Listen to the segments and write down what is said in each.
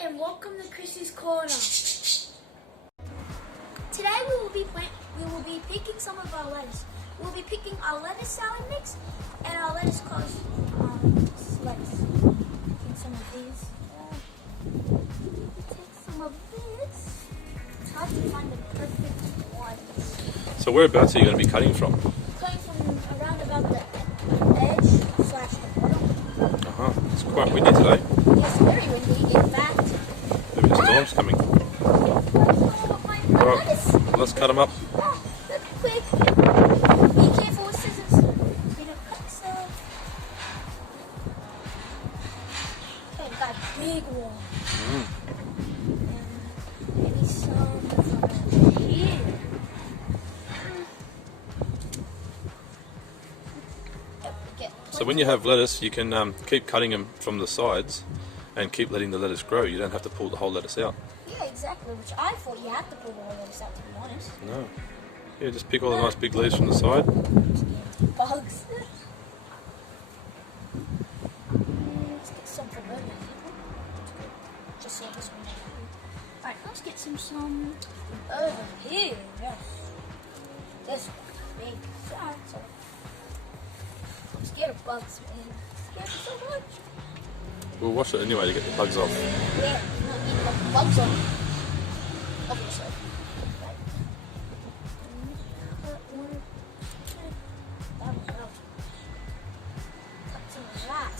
and welcome to Chrissy's Corner. Today we will be picking some of our lettuce. We'll be picking our lettuce salad mix and our lettuce lettuce. Picking some of these. Take some of this. It's hard to find the perfect ones. So whereabouts are you going to be cutting from? Cutting from around about the edge / the bottom. It's quite windy today. It's very windy, in fact. Maybe the storm's coming. Alright, let's cut them up. Look quick. Be careful with scissors. We don't cut yourself. Okay, got a big one. And maybe some from over here. So when you have lettuce, you can keep cutting them from the sides and keep letting the lettuce grow. You don't have to pull the whole lettuce out. Yeah, exactly. Which I thought you had to pull the whole lettuce out, to be honest. No. Yeah, just pick all the nice big leaves from the side. Bugs. Let's get some from over here. Just see this one over here. Alright, let's get some over here. Yes. This one. Big. Sorry. I'm scared of bugs, man. I'm scared so much. We'll wash it anyway to get the bugs off. Yeah, not need the bugs on. Obviously. Right. Cut one. That one out. Cut some of that.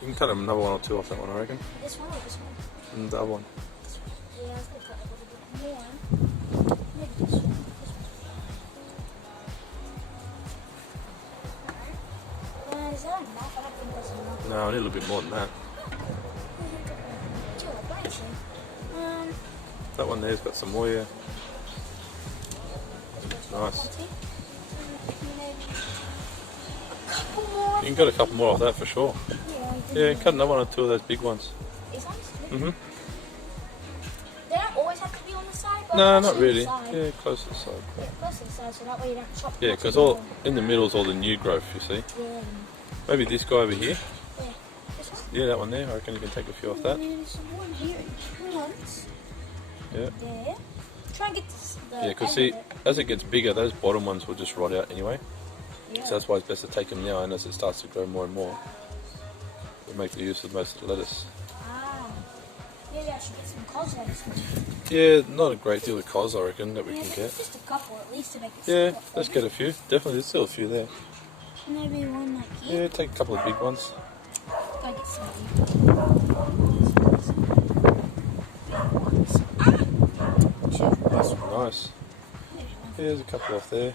You can cut another one or two off that one, I reckon. This one or this one? And the other one. This one. Yeah, I was going to cut a little bit more. Maybe this one. Is that enough? I don't think that's enough. No, I need a little bit more than that. That one there's got some more, yeah. Nice. You can cut a couple more off that for sure. Yeah, cut another one or two of those big ones. These ones? Mm-hmm. They don't always have to be on the side? But No, close not to the really. side. Yeah, close to the side. Yeah, close to the side, so that way you don't chop. Yeah, because all in the middle is all the new growth, you see. Yeah. Maybe this guy over here. Yeah. This one? Yeah, that one there. I reckon you can take a few off that. And some more here. Once. Yeah. There. Try and get this, the Yeah, because end see, of it. as it gets bigger, those bottom ones will just rot out anyway. Yeah. So that's why it's best to take them now, and as it starts to grow more and more, we'll make the use of most of the lettuce. Ah. Maybe I should get some cos lettuce. Yeah, not a great deal of cos, I reckon, that we can get. Just a couple at least to make it Yeah, simple. let's get a few. Definitely, there's still a few there. Maybe one like here. Yeah, take a couple of big ones. Gotta get some this one. Nice. Yeah, there's a couple off there.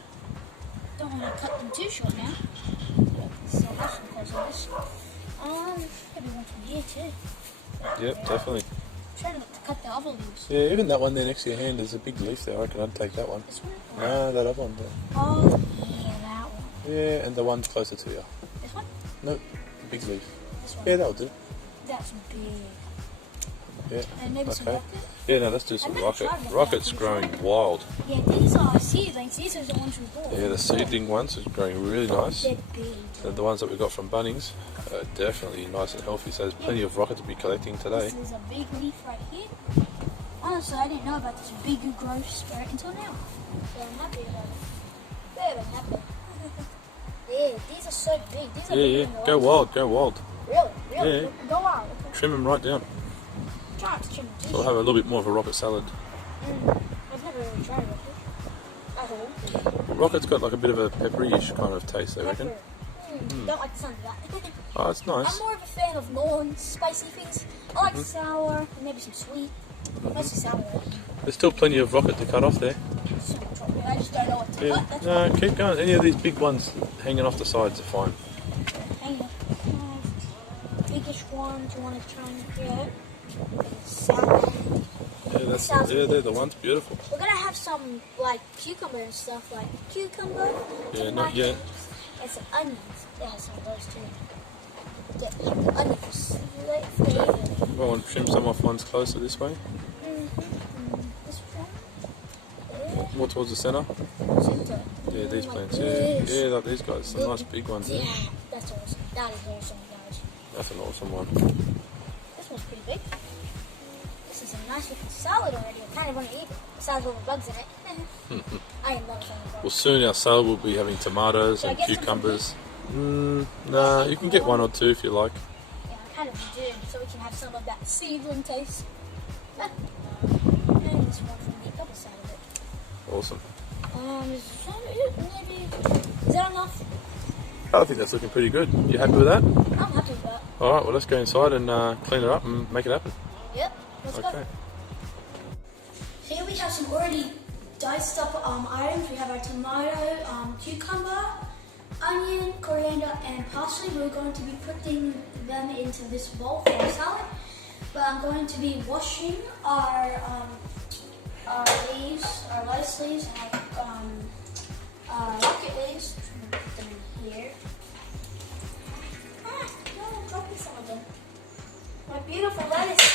Don't want to cut them too short now. So that's because of this. Maybe one from here too. Yep, definitely. Try not to cut the other leaves. Yeah, even that one there next to your hand, there's a big leaf there. I reckon I'd take that one. This one? No, that other one there. Oh, yeah, that one. Yeah, and the one closer to you. This one? No, the big leaf. This one? Yeah, that'll do. That's big. Yeah. And maybe some Okay. rocket? Yeah, no, let's do some I've never rocket. tried rocket Rocket's before. growing wild. Yeah, these are seedlings. These are the ones we bought. Yeah, the seedling ones are growing really nice. They're big. And the ones that we got from Bunnings are definitely nice and healthy. So there's plenty of rocket to be collecting today. This is a big leaf right here. Honestly, I didn't know about this big growth spurt until now. So I'm happy about it. Very happy. Yeah, these are so big. These are Yeah, bigger yeah. than the Go ones. wild, go wild. Really? Really? Yeah. Go wild. Trim them right down. Try not to trim them too So we'll have a little bit more of a rocket salad. I've never really tried it before. At all. Rocket's got like a bit of a peppery-ish kind of taste, I reckon. Don't like the sound of that. Oh, it's nice. I'm more of a fan of non-spicy things. I like sour, and maybe some sweet. Mostly sour. There's still plenty of rocket to cut off there. Super chocolate. I just don't know what to Yeah. cut. That's No, keep going. Any of these big ones hanging off the sides are fine. hang on. Biggish ones you want to try and get. Sour. Yeah, they're the ones. Beautiful. We're gonna have some like cucumber and stuff, like cucumber. Yeah, not yet. And some onions. They have some of those too. The onions. Flavor. I want to trim some off ones closer this way. This one. More towards the centre. Center. Yeah, these Like plants. this. Yeah, like these guys. Some nice big ones. Yeah, Yeah. that's awesome. That is awesome, guys. That's an awesome one. This one's pretty big. This is a nice looking salad already. I kind of want to eat it. Salad with bugs in it. I love bugs. Well, soon our salad will be having tomatoes Should I and get some cucumbers. Nah, you can get one or two if you like. Yeah, I kind of did, so we can have some of that seedling taste. And this one from the other side of it. Awesome. Is that it? Maybe. Is that enough? I think that's looking pretty good. You happy with that? I'm happy with that. All right, well, let's go inside and clean it up and make it happen. Yep, let's go. Okay. Here we have some already diced up items. We have our tomato, cucumber, onion, coriander, and parsley. We're going to be putting them into this bowl for our salad. But I'm going to be washing our leaves, our lettuce leaves, and our rocket leaves. I'm going to put them in here. No, I'm dropping some of them. My beautiful lettuce.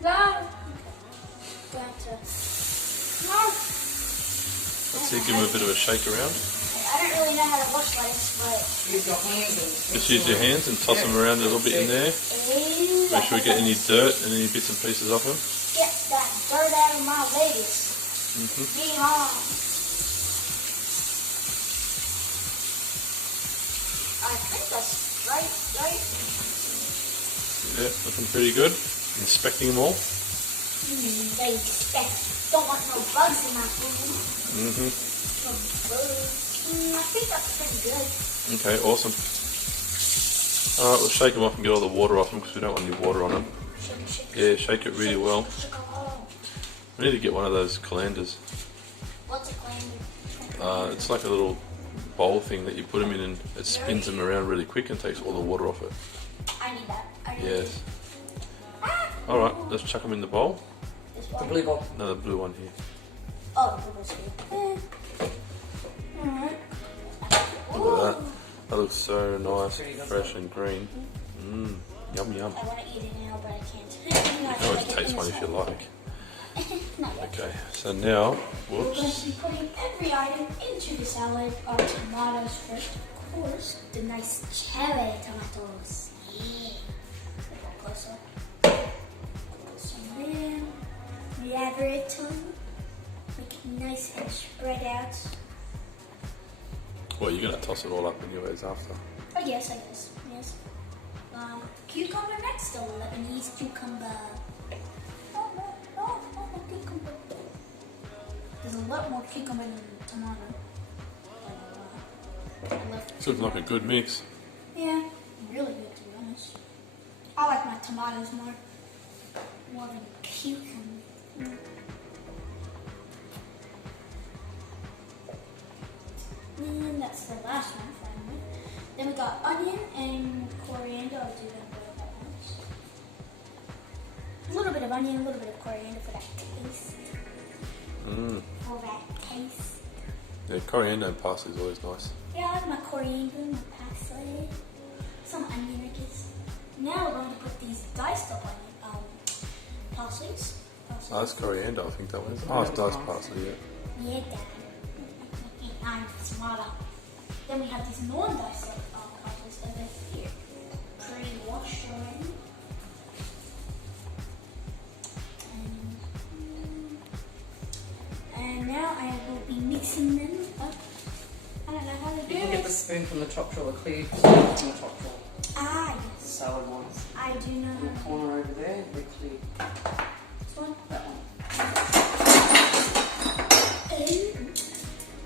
No. Going to. No. Let's see, give them a bit of a shake around. I don't really know how to wash lettuce, but Use your hands and Just use your hands and toss them around a little bit in there. Make sure we get any dirt and any bits and pieces off them. Get that dirt out of my Vegas. Be home. I think that's right. Yeah, looking pretty good. Inspecting them all. They expect. Don't want no bugs in my food. No bugs. I think that's pretty good. Okay, awesome. Alright, we'll shake them off and get all the water off them because we don't want any water on them. Shake it. Yeah, shake it really well. Shake it all. We need to get one of those colanders. What's a colander? It's like a little bowl thing that you put them in and it spins them around really quick and takes all the water off it. I need that. Yes. Alright, let's chuck them in the bowl. This the one. blue ball. No, the blue one here. Oh, the blue's here. Alright. Look at that. That looks so nice, Pretty good. fresh and green. Yum yum. I want to eat it now, but I can't. You can always taste one if you like. Not yet. Okay, so now, We're going to whoops. be putting every item into the salad. Our tomatoes first, of course. The nice cherry tomatoes. Yeah. A little closer. Put some there. Lather it on. Make it nice and spread out. Well, you're going to toss it all up anyways after. Oh yes, yes. Cucumber next. The Lebanese cucumber. Oh, cucumber. There's a lot more cucumber than tomato. I love It's looking like a good mix. Yeah, really good to be honest. I like my tomatoes more than cucumber. And that's the last one finally. Then we got onion and coriander. I'll do them both at once. A little bit of onion, a little bit of coriander for that taste. For that taste. Yeah, coriander and parsley is always nice. Yeah, I like my coriander, my parsley, some onion, I guess. Now we're going to put these diced up onion, parsleys. Oh, that's coriander, I think that was. Oh, it's diced parsley, yeah. Yeah, Dad. I'm smarter. Then we have these non-diced parsleys over here. Pre-washed already. And now I will be mixing them up. I don't know how to do You can get the it. spoon from the top drawer, the clear spoon from the top drawer. Ah, yes. Salad ones. I do know In the how to corner over there, the clear. this one. That one.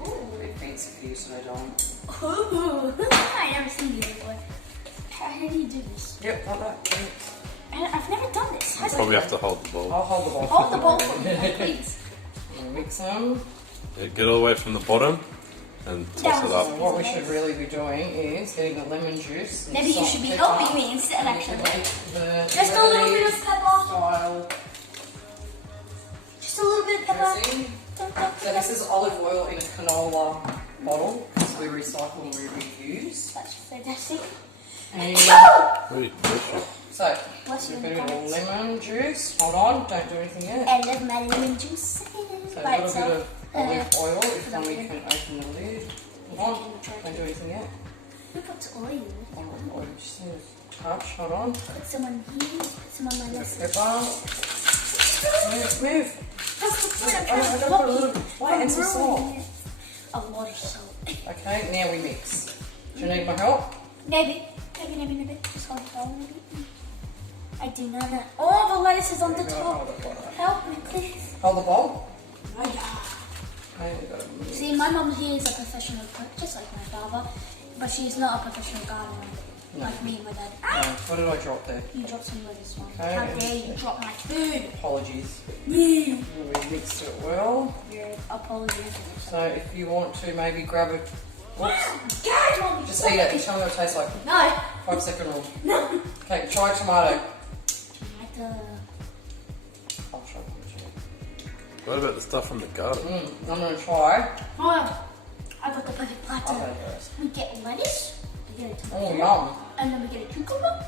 Ooh. Very fancy for you, so I don't. Ooh. I've never seen these before. How do you do this? Yep, like that. I've never done this. How's Probably it? have to hold the bowl. I'll hold the bowl. Hold the bowl for me, please. Mix them. Yeah, get all the way from the bottom and toss it So up. what we should really be doing is getting the lemon juice. and Maybe you salt, should be pepper, helping me instead, and actually. the Just a little bit of Lebanese pepper. Style Just a little bit of pepper. dressing. So this is olive oil in a canola bottle. So we recycle and we reuse. That's fantastic. And Really delicious. so Bless you a in bit the of comments. lemon juice. Hold on, don't do anything yet. I love my lemon juice. So a By little bit itself. of olive oil, if lovely. we can open the lid. Hold on, don't do anything yet. Who puts oil? Oh, you just need a touch. Hold on. Put some on here, put some on my lettuce. Pepper. Move. That's the point, I'm Oh, trying I to don't put a copy. little white and some salt. Ruining it. A lot of salt. Okay, now we mix. Do you need my help? Maybe. Just hold it down a bit. I do not know. Oh, the lettuce is on the There you go, top. hold it like that. Help me, please. Hold the bowl. Oh, yeah. Okay, you gotta mix. See, my mum here is a professional cook, just like my father, but she's not a professional gardener like me and my dad. No, what did I drop there? You dropped some lettuce, Mum. Okay, How and- dare you drop my food? Apologies. Mm. We mixed it well. You're apologizing. So if you want to maybe grab a... Whoops. God, Mum, Just eat it. Tell me what it tastes like. No. 5-second rule. No. Okay, try tomato. Tomato. I'll try it. What about the stuff from the garden? I'm going to try. Oh, I got the perfect platter. I'll go first. We get lettuce, we get a Oh, tomato, yum. and then we get a cucumber.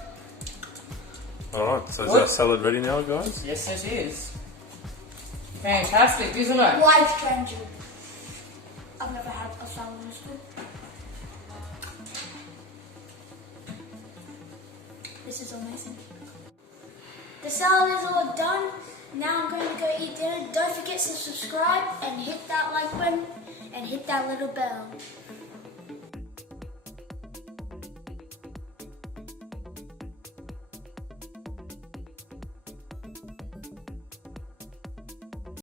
Alright, so is What? our salad ready now, guys? Yes, it is. Fantastic, isn't it? Life changing. I've never had a salad this good. This is amazing. The salad is all done. Now I'm going to go eat dinner. Don't forget to subscribe and hit that like button and hit that little bell.